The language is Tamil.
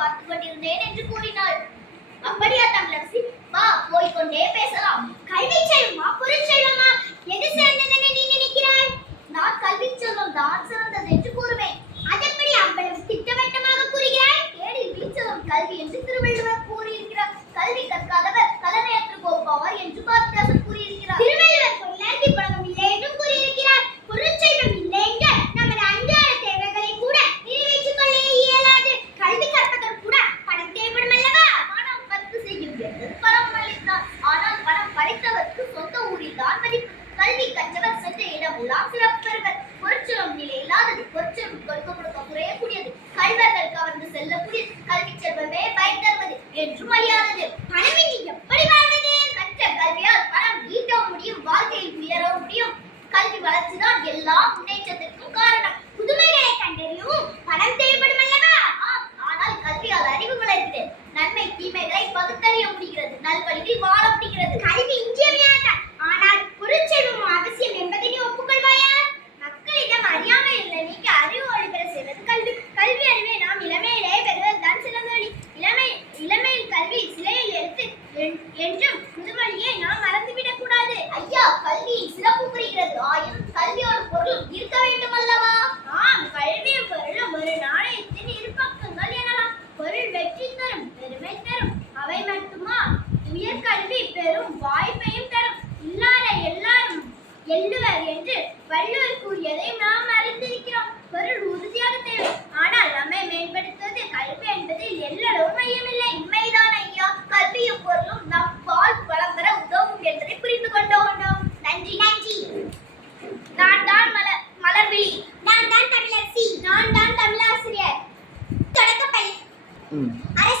பார்த்து கொண்டிருந்தேன் என்று கூறினாள். அப்படியா தமிழரசி? வா போய் கொண்டே பேசலாம். கல்வி செல்வமா பொருள் செல்வமா? எது சிறந்தது என நீ நினைக்கிறாய்? நான் கல்வி செல்வம் தான் சிறந்தது என்று கூறுவேன். அதன்படி அவ்வளவு திட்டவட்டமாக கூறுகிறாய் கேடில் வீச்சலும் கல்வி என்று திருவள்ளுவர் கூறியிருக்கிறார். கல்வி கற்காதவர் செல்லக்கூடிய கல்வி செல்வமே பயன் தருவது என்றும் அறியாதது பணமின்றி எப்படி வாழ்வது? கற்ற கல்வியால் பணம் ஈட்ட முடியும் வாழ்க்கையில் உயர முடியும். கல்வி வளர்ச்சிதான் எல்லா முன்னேற்றத்திற்கும் காரணம். புதுமைகளை கண்டறியவும் பணம் தேவைப்படும் அல்லவா? ஆனால் கல்வியால் அறிவு வளர்கிறது. நன்மை தீமைகளை பகுத்தறிய முடிகிறது. நல்வழியில் வாழ முடிகிறது. என்றும் முதுமொழியை நாம் மறந்துவிடக் கூடாது ஐயா கல்வியின் சிறப்பு புரிகிறது. ஆயினும் கல்வியோட பொருள் இருக்க வேண்டும் அல்லவா ஆம் கல்வியும் பொருளும் ஒரு நாணயத்தின் இரு பக்கங்கள் எனலாம். பொருள் வெற்றி தரும் பெருமை தரும். அவை மட்டுமா? உயர்கல்வி பெரும் வாய்ப்பையும் தரும். இல்லாத எல்லாரும் எள்ளுவர் என்று வள்ளுவர் கூறியதை நாம் அறிந்திருக்கிறோம். பொருள் நான்